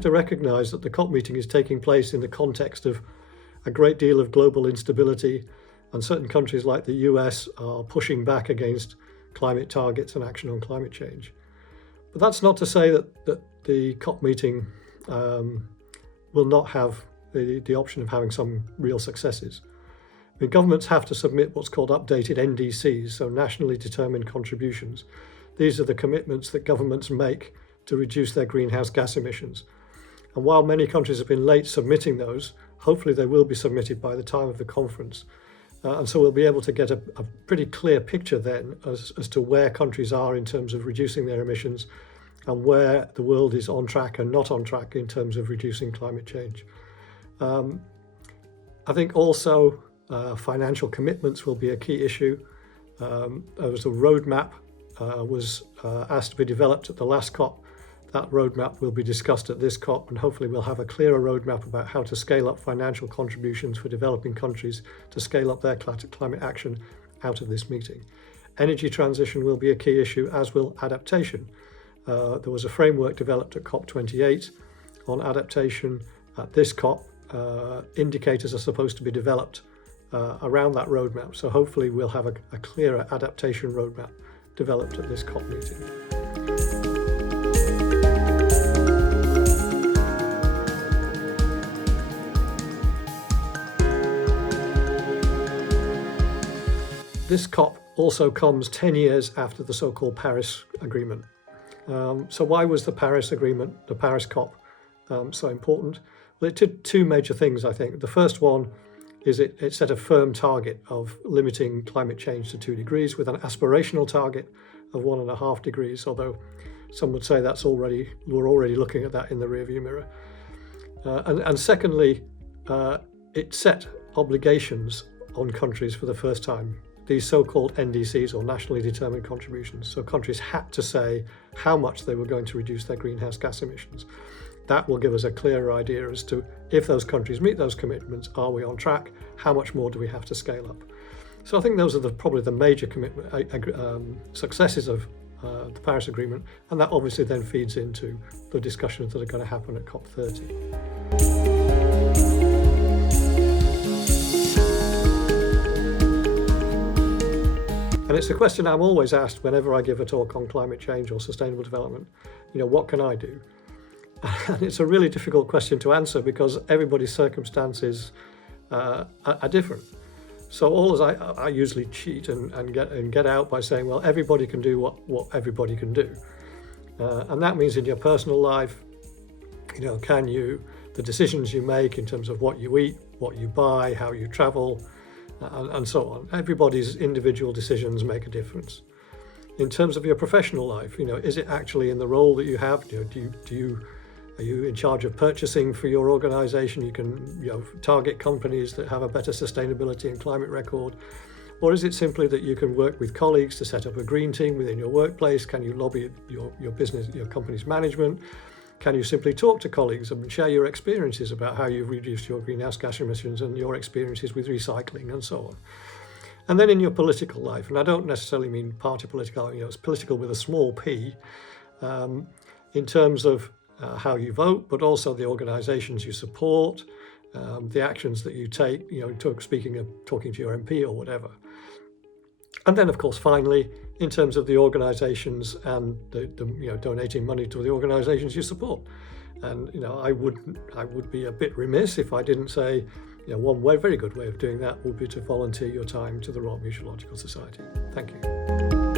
have to recognise that the COP meeting is taking place in the context of a great deal of global instability, and certain countries like the US are pushing back against climate targets and action on climate change. But that's not to say that the COP meeting will not have the option of having some real successes. I mean, governments have to submit what's called updated NDCs, so nationally determined contributions. These are the commitments that governments make to reduce their greenhouse gas emissions. And while many countries have been late submitting those, hopefully they will be submitted by the time of the conference. And so we'll be able to get a pretty clear picture then as to where countries are in terms of reducing their emissions and where the world is on track and not on track in terms of reducing climate change. I think also financial commitments will be a key issue. There was a roadmap was asked to be developed at the last COP. That roadmap will be discussed at this COP, and hopefully we'll have a clearer roadmap about how to scale up financial contributions for developing countries to scale up their climate action out of this meeting. Energy transition will be a key issue, as will adaptation. There was a framework developed at COP28 on adaptation. At this COP, indicators are supposed to be developed around that roadmap. So hopefully we'll have a clearer adaptation roadmap developed at this COP meeting. This COP also comes 10 years after the so-called Paris Agreement. So why was the Paris Agreement, the Paris COP, so important? Well, it did two major things, I think. The first one is it set a firm target of limiting climate change to 2 degrees with an aspirational target of 1.5 degrees, although some would say we're already looking at that in the rearview mirror. And secondly, it set obligations on countries for the first time. These so-called NDCs, or nationally determined contributions. So countries had to say how much they were going to reduce their greenhouse gas emissions. That will give us a clearer idea as to if those countries meet those commitments, are we on track? How much more do we have to scale up? So I think those are probably the major successes of the Paris Agreement, and that obviously then feeds into the discussions that are going to happen at COP30. And it's a question I'm always asked whenever I give a talk on climate change or sustainable development. What can I do? And it's a really difficult question to answer because everybody's circumstances are different. So I usually cheat and get out by saying, well, everybody can do what everybody can do. And that means in your personal life, the decisions you make in terms of what you eat, what you buy, how you travel, and so on. Everybody's individual decisions make a difference. In terms of your professional life, is it actually in the role that you have? Are you in charge of purchasing for your organization? You can target companies that have a better sustainability and climate record. Or is it simply that you can work with colleagues to set up a green team within your workplace? Can you lobby your business, your company's management? Can you simply talk to colleagues and share your experiences about how you've reduced your greenhouse gas emissions and your experiences with recycling and so on? And then in your political life, and I don't necessarily mean party political, it's political with a small p, in terms of how you vote, but also the organizations you support, the actions that you take, talking to your MP or whatever. And then, of course, finally, in terms of the organizations and the donating money to the organizations you support. And, I would be a bit remiss if I didn't say, one very good way of doing that would be to volunteer your time to the Royal Meteorological Society. Thank you.